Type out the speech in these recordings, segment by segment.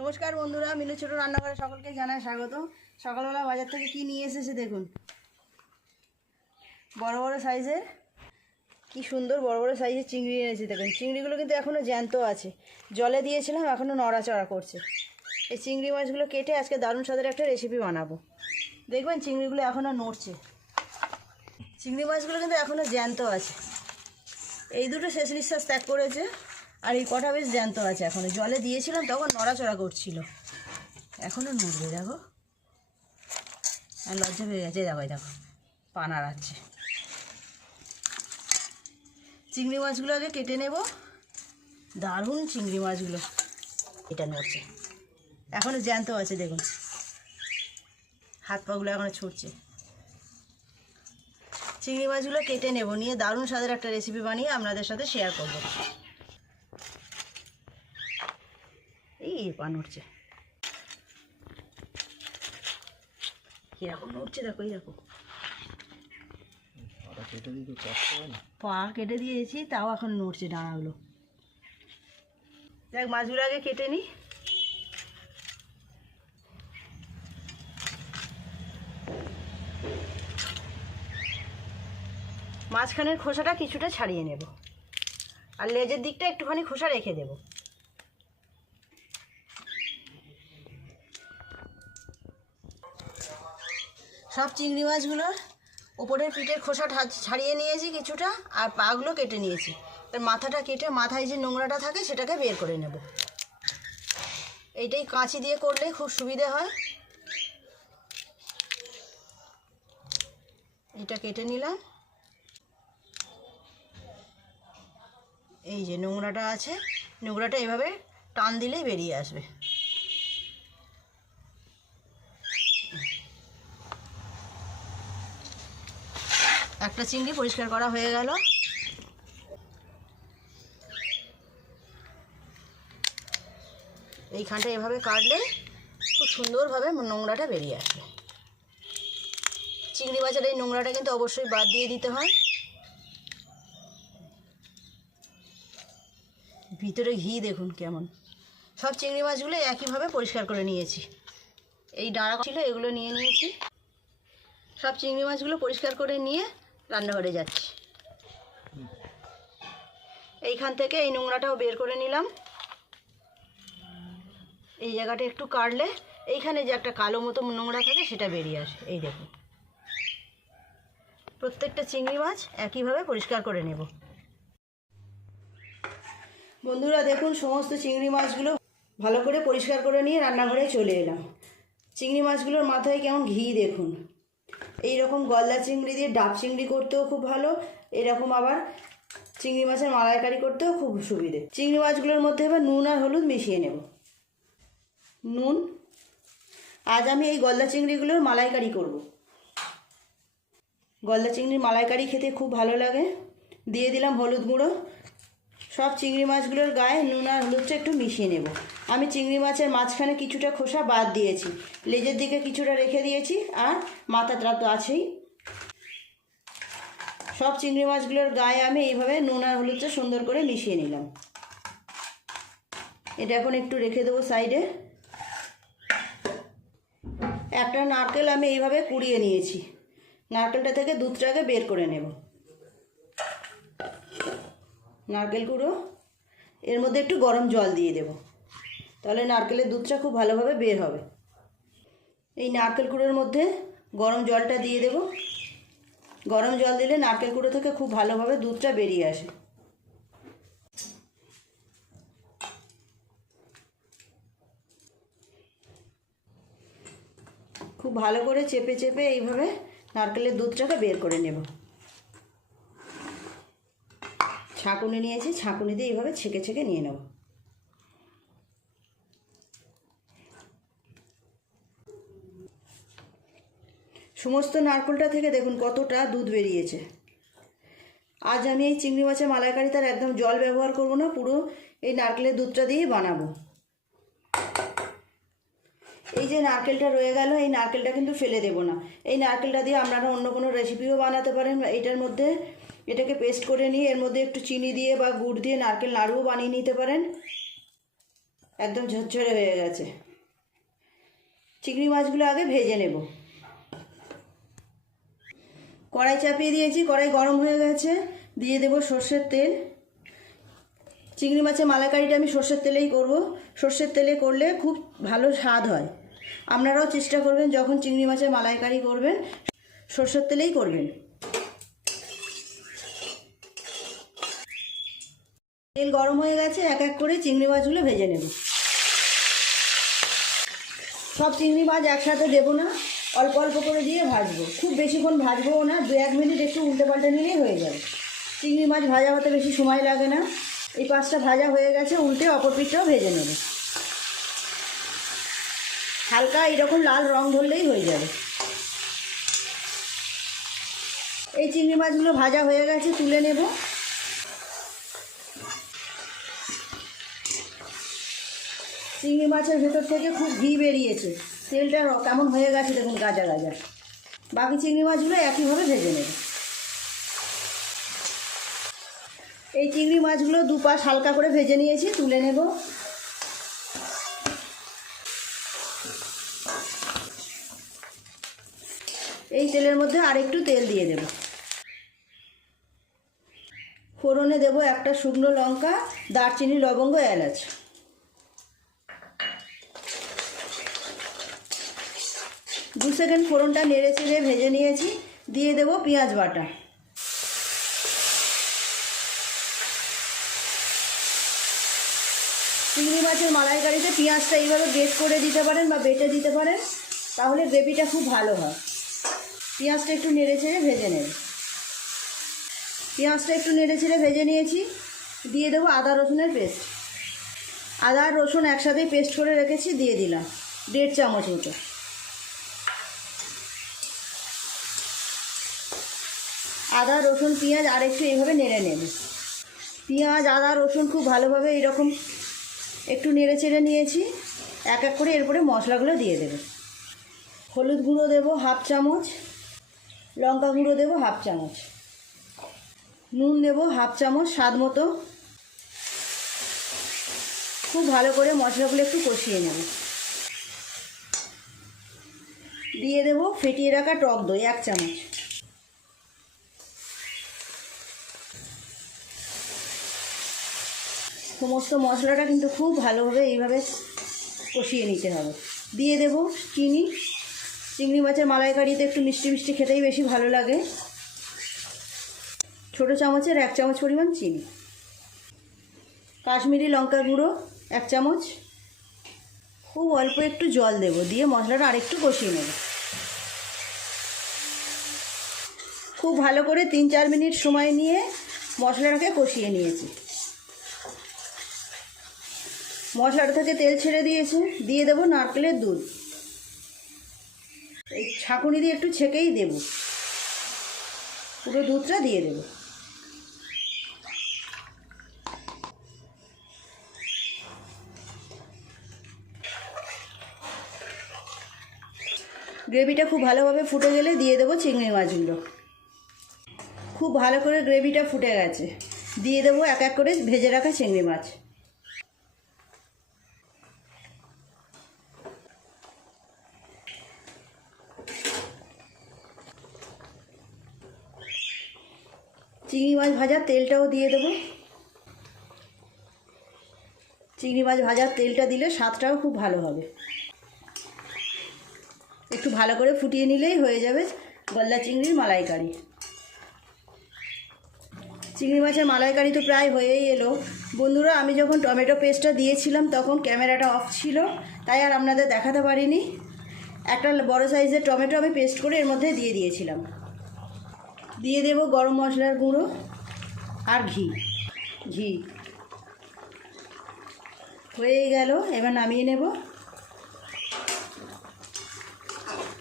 নমস্কার বন্ধুরা, মিনু ছোট রান্নাঘরে সকলকে জানাই স্বাগত। সকালবেলা বাজার থেকে কি নিয়ে এসেছে দেখুন। বড় বড় সাইজের, কি সুন্দর বড় বড় সাইজের চিংড়ি এনেছে দেখুন। চিংড়িগুলো কিন্তু এখনও জ্যান্ত আছে, জলে দিয়েছিলাম, এখনও নড়াচড়া করছে। এই চিংড়ি মাছগুলো কেটে আজকে দারুণ স্বাদের একটা রেসিপি বানাবো। দেখবেন চিংড়িগুলো এখনও নড়ছে। চিংড়ি মাছগুলো কিন্তু এখনও জ্যান্ত আছে। এই দুটো শেষ নিঃশ্বাস ত্যাগ করেছে, আর এই কটা বেশ জ্যান্ত আছে। এখনও জলে দিয়েছিলাম তখন নড়াচড়া করছিল, এখনও নড়বে। দেখো, আর লজ্জা পেয়ে গেছে। দেখো পা নাড়াচ্ছে। চিংড়ি মাছগুলো আগে কেটে নেব। দারুণ চিংড়ি মাছগুলো, এটা নড়ছে, এখনও জ্যান্ত আছে দেখুন। হাত পাগুলো এখনও ছুটছে। চিংড়ি মাছগুলো কেটে নেব, নিয়ে দারুণ স্বাদের একটা রেসিপি বানিয়ে আপনাদের সাথে শেয়ার করব। এই পা নড়ছে, কীরকম নড়ছে দেখো। এই দেখো, পা কেটে দিয়েছি তাও এখন নড়ছে ডানাগুলো। দেখ, মাছগুলো আগে কেটে নিই। মাঝখানের খোসাটা কিছুটা ছাড়িয়ে নেব, আর লেজের দিকটা একটুখানি খোসা রেখে দেব। সব চিংড়ি মাছগুলোর ওপরের পিঠের খোসা ছাড়িয়ে নিয়েছি কিছুটা, আর পাগুলো কেটে নিয়েছি। তার মাথাটা কেটে মাথায় যে নোংরাটা থাকে সেটাকে বের করে নেব। এইটাই কাঁচি দিয়ে করলে খুব সুবিধে হয়। এটা কেটে নিলাম। এই যে নোংরাটা আছে, নোংরাটা এভাবে টান দিলেই বেরিয়ে আসবে। একটা চিংড়ি পরিষ্কার করা হয়ে গেল। এইখানটা এভাবে কাটলে খুব সুন্দরভাবে নোংরাটা বেরিয়ে আসবে। চিংড়ি মাছের এই নোংরাটা কিন্তু অবশ্যই বাদ দিয়ে দিতে হয়। ভিতরে ঘি দেখুন কেমন। সব চিংড়ি মাছগুলো একইভাবে পরিষ্কার করে নিয়েছি। এই ডাঁড়া ছিল, এগুলো নিয়ে নিয়েছি। সব চিংড়ি মাছগুলো পরিষ্কার করে নিয়ে রান্নাঘরে যাচ্ছি। এইখান থেকে এই নোংরাটাও বের করে নিলাম। এই জায়গাটা একটু কাটলে এইখানে যে একটা কালো মতো নোংরা থাকে সেটা বেরিয়ে আসে। এই দেখুন, প্রত্যেকটা চিংড়ি মাছ একইভাবে পরিষ্কার করে নেব। বন্ধুরা দেখুন, সমস্ত চিংড়ি মাছগুলো ভালো করে পরিষ্কার করে নিয়ে রান্নাঘরে চলে এলাম। চিংড়ি মাছগুলোর মাথায় কেমন ঘি দেখুন। এই রকম গলদা চিংড়ি দিয়ে ডাব চিংড়ি করতেও খুব ভালো, এরকম আবার চিংড়ি মাছের মালাইকারি করতেও খুব সুবিধে। চিংড়ি মাছগুলোর মধ্যে এবার নুন আর হলুদ মিশিয়ে নেব। নুন, আজ আমি এই গলদা চিংড়িগুলোর মালাইকারি করব। গলদা চিংড়ির মালাইকারি খেতে খুব ভালো লাগে। দিয়ে দিলাম হলুদ গুঁড়ো। সব চিংড়ি মাছগুলোর গায়ে নুন আর হলুদটা একটু মিশিয়ে নেব। আমি চিংড়ি মাছের মাঝখানে কিছুটা খোসা বাদ দিয়েছি, লেজের দিকে কিছুটা রেখে দিয়েছি, আর মাথাটা তো আছেই। সব চিংড়ি মাছগুলোর গায়ে আমি এইভাবে নুন আর হলুদটা সুন্দর করে মিশিয়ে নিলাম। এটা এখন একটু রেখে দেবো সাইডে। একটা নারকেল আমি এইভাবে কুড়িয়ে নিয়েছি। নারকেলটা থেকে দুধটাকে বের করে নেব। নারকেল কুড়ো, এর মধ্যে একটু গরম জল দিয়ে দেব, তাহলে নারকেলের দুধটা খুব ভালোভাবে বের হবে। এই নারকেল কুড়োর মধ্যে গরম জলটা দিয়ে দেব। গরম জল দিলে নারকেল কুড়ো থেকে খুব ভালোভাবে দুধটা বেরিয়ে আসে। খুব ভালো করে চেপে চেপে এইভাবে নারকেলের দুধটাকে বের করে নেব। ছাঁকুনি নিয়েছি, ছাঁকুনি দিয়ে এইভাবে ছেঁকে ছেঁকে নিয়ে নেব। সমস্ত নারকেলটা থেকে দেখুন কতটা দুধ বেরিয়েছে। আজ আমি এই চিংড়ি মাছের মালাইকারি তার একদম জল ব্যবহার করব না, পুরো এই নারকেলের দুধটা দিয়েই বানাবো। এই যে নারকেলটা রয়ে গেল, এই নারকেলটা কিন্তু ফেলে দেব না। এই নারকেলটা দিয়ে আপনারা অন্য কোনো রেসিপিও বানাতে পারেন। এটার মধ্যে এটাকে পেস্ট করে নিয়ে এর মধ্যে একটু চিনি দিয়ে বা গুড় দিয়ে নারকেল নাড়ুও বানিয়ে নিতে পারেন। একদম ঝরঝরে হয়ে গেছে। চিংড়ি মাছগুলো আগে ভেজে নেব। কড়াই চাপিয়ে দিয়েছি, কড়াই গরম হয়ে গেছে, দিয়ে দেব সর্ষের তেল। চিংড়ি মাছের মালাইকারিটা আমি সর্ষের তেলেই করব। সর্ষের তেলে করলে খুব ভালো স্বাদ হয়। আপনারাও চেষ্টা করবেন যখন চিংড়ি মাছের মালাইকারি করবেন সর্ষের তেলেই করবেন। তেল গরম হয়ে গেছে, এক এক করে চিংড়ি মাছগুলো ভেজে নেব। সব চিংড়ি মাছ একসাথে দেবো না, অল্প অল্প করে দিয়ে ভাজবো। খুব বেশিক্ষণ ভাজবও না, 2-1 মিনিট একটু উল্টে পাল্টে নিলেই হয়ে যাবে। চিংড়ি মাছ ভাজা হতে বেশি সময় লাগে না। এই পাঁচটা ভাজা হয়ে গেছে, উল্টে অপর পিঠটাও ভেজে নেবে। হালকা এরকম লাল রং ধরলেই হয়ে যাবে। এই চিংড়ি মাছগুলো ভাজা হয়ে গেছে, তুলে নেব। চিংড়ি মাছের ভেতর থেকে খুব ঘি বেরিয়েছে, তেলটা কেমন হয়ে গেছে দেখুন, গাজা গাজা। বাকি চিংড়ি মাছগুলো একইভাবে ভেজে নেব। এই চিংড়ি মাছগুলো দুপাশ হালকা করে ভেজে নিয়েছি, তুলে নেব। এই তেলের মধ্যে আরেকটু তেল দিয়ে দেব। ফোড়নে দেব একটা শুকনো লঙ্কা, দারচিনি, লবঙ্গ, এলাচ। দু সেকেন্ড ফোড়নটা নেড়ে চেড়ে ভেজে নিয়েছি, দিয়ে দেব পেঁয়াজ বাটা। চিংড়ি মাছের মালাইকারিতে পেঁয়াজটা এইভাবে গ্রেট করে দিতে পারেন বা বেটে দিতে পারেন, তাহলে গ্রেভিটা খুব ভালো হয়। পেঁয়াজটা একটু নেড়ে চেড়ে ভেজে নেব। পেঁয়াজটা একটু নেড়ে চেড়ে ভেজে নিয়েছি, দিয়ে দেবো আদা রসুনের পেস্ট। আদা আর রসুন একসাথেই পেস্ট করে রেখেছি, দিয়ে দিলাম 1.5 চামচ মতো। আদা রসুন পেঁয়াজ আর একটু এইভাবে নেড়ে নেব। পেঁয়াজ আদা রসুন খুব ভালোভাবে এরকম একটু নেড়ে চেড়ে নিয়েছি। এক এক করে এরপরে মশলাগুলো দিয়ে দেব। হলুদ গুঁড়ো দেব 1/2 চামচ, লঙ্কা গুঁড়ো দেব 1/2 চামচ, নুন দেব 1/2 চামচ স্বাদ মতো। খুব ভালো করে মশলাগুলো একটু কষিয়ে নেব। দিয়ে দেব ফেটিয়ে রাখা টক দই 1 চামচ। সমস্ত মশলাটা কিন্তু খুব ভালোভাবে এইভাবে কষিয়ে নিতে হবে। দিয়ে দেব চিনি। চিংড়ি মাছের মালাইকারিতে একটু মিষ্টি মিষ্টি খেতেই বেশি ভালো লাগে। ছোটো চামচের 1 চামচ পরিমাণ চিনি। কাশ্মীরি লঙ্কার গুঁড়ো 1 চামচ। খুব অল্প একটু জল দেব, দিয়ে মশলাটা আরেকটু কষিয়ে নেব। খুব ভালো করে 3-4 মিনিট সময় নিয়ে মশলাটাকে কষিয়ে নিয়েছি। মশলাটা থেকে তেল ছেড়ে দিয়েছে, দিয়ে দেব নারকেলের দুধ। এই ছাঁকুনি দিয়ে একটু ছেঁকেই দেব, পুরো দুধটা দিয়ে দেব। গ্রেভিটা খুব ভালোভাবে ফুটে গেলে দিয়ে দেবো চিংড়ি মাছগুলো। খুব ভালো করে গ্রেভিটা ফুটে গেছে, দিয়ে দেবো এক এক করে ভেজে রাখা চিংড়ি মাছ। চিংড়ি মাছ ভাজার তেলটাও দিয়ে দেবো। চিংড়ি মাছ ভাজার তেলটা দিলে স্বাদটাও খুব ভালো হবে। একটু ভালো করে ফুটিয়ে নিলেই হয়ে যাবে গলদা চিংড়ির মালাইকারি। চিংড়ি মাছের মালাইকারি তো প্রায় হয়েই এলো। বন্ধুরা, আমি যখন টমেটো পেস্টটা দিয়েছিলাম তখন ক্যামেরাটা অফ ছিল, তাই আর আপনাদের দেখাতে পারিনি। একটা বড় সাইজের টমেটো আমি পেস্ট করে এর মধ্যে দিয়ে দিয়েছিলাম। দিয়ে দেব গরম মশলার গুঁড়ো আর ঘি। হয়ে গেল, এবার নামিয়ে নেব।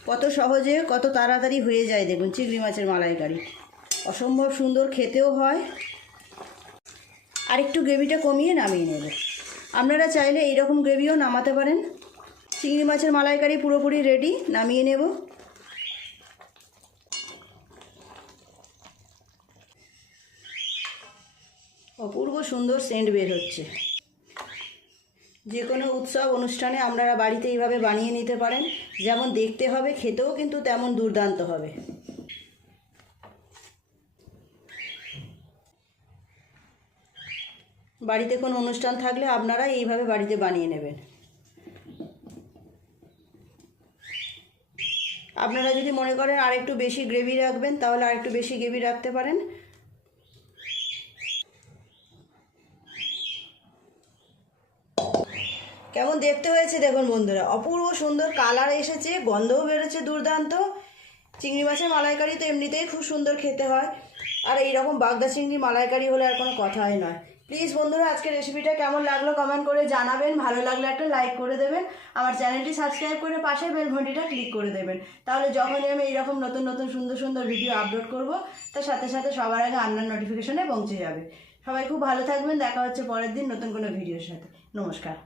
কত সহজে কত তাড়াতাড়ি হয়ে যায় দেখুন চিংড়ি মাছের মালাইকারি। অসম্ভব সুন্দর খেতেও হয়। আর একটু গ্রেভিটা কমিয়ে নামিয়ে নেব। আপনারা চাইলে এইরকম গ্রেভিও নামাতে পারেন। চিংড়ি মাছের মালাইকারি পুরোপুরি রেডি, নামিয়ে নেব। অপূর্ব সুন্দর সেন্ট বের হচ্ছে। যে কোনো উৎসব অনুষ্ঠানে আপনারা বাড়িতে এইভাবে বানিয়ে নিতে পারেন। যেমন দেখতে হবে, খেতেও কিন্তু তেমন দুর্দান্ত হবে। বাড়িতে কোনো অনুষ্ঠান থাকলে আপনারা এইভাবে বাড়িতে বানিয়ে নেবেন। আপনারা যদি মনে করেন আর একটু বেশি গ্রেভি রাখবেন, তাহলে আর একটু বেশি গ্রেভি রাখতে পারেন। কেমন দেখতে হয়েছে দেখুন বন্ধুরা, অপূর্ব সুন্দর কালার এসেছে, গন্ধও বেরোচ্ছে দুর্দান্ত। চিংড়ি মাছের মালাইকারি তো এমনিতেই খুব সুন্দর খেতে হয়, আর এইরকম বাগদা চিংড়ি মালাইকারি হলে আর কোনো কথাই নয়। প্লিজ বন্ধুরা, আজকের রেসিপিটা কেমন লাগলো কমেন্ট করে জানাবেন। ভালো লাগলে একটা লাইক করে দেবেন, আমার চ্যানেলটি সাবস্ক্রাইব করে পাশে বেল ঘন্টিটা ক্লিক করে দেবেন। তাহলে যখনই আমি এইরকম নতুন নতুন সুন্দর সুন্দর ভিডিও আপলোড করব, তার সাথে সাথে সবার আগে আপনার নোটিফিকেশনে পৌঁছে যাবে। সবাই খুব ভালো থাকবেন, দেখা হচ্ছে পরের দিন নতুন কোনো ভিডিওর সাথে। নমস্কার।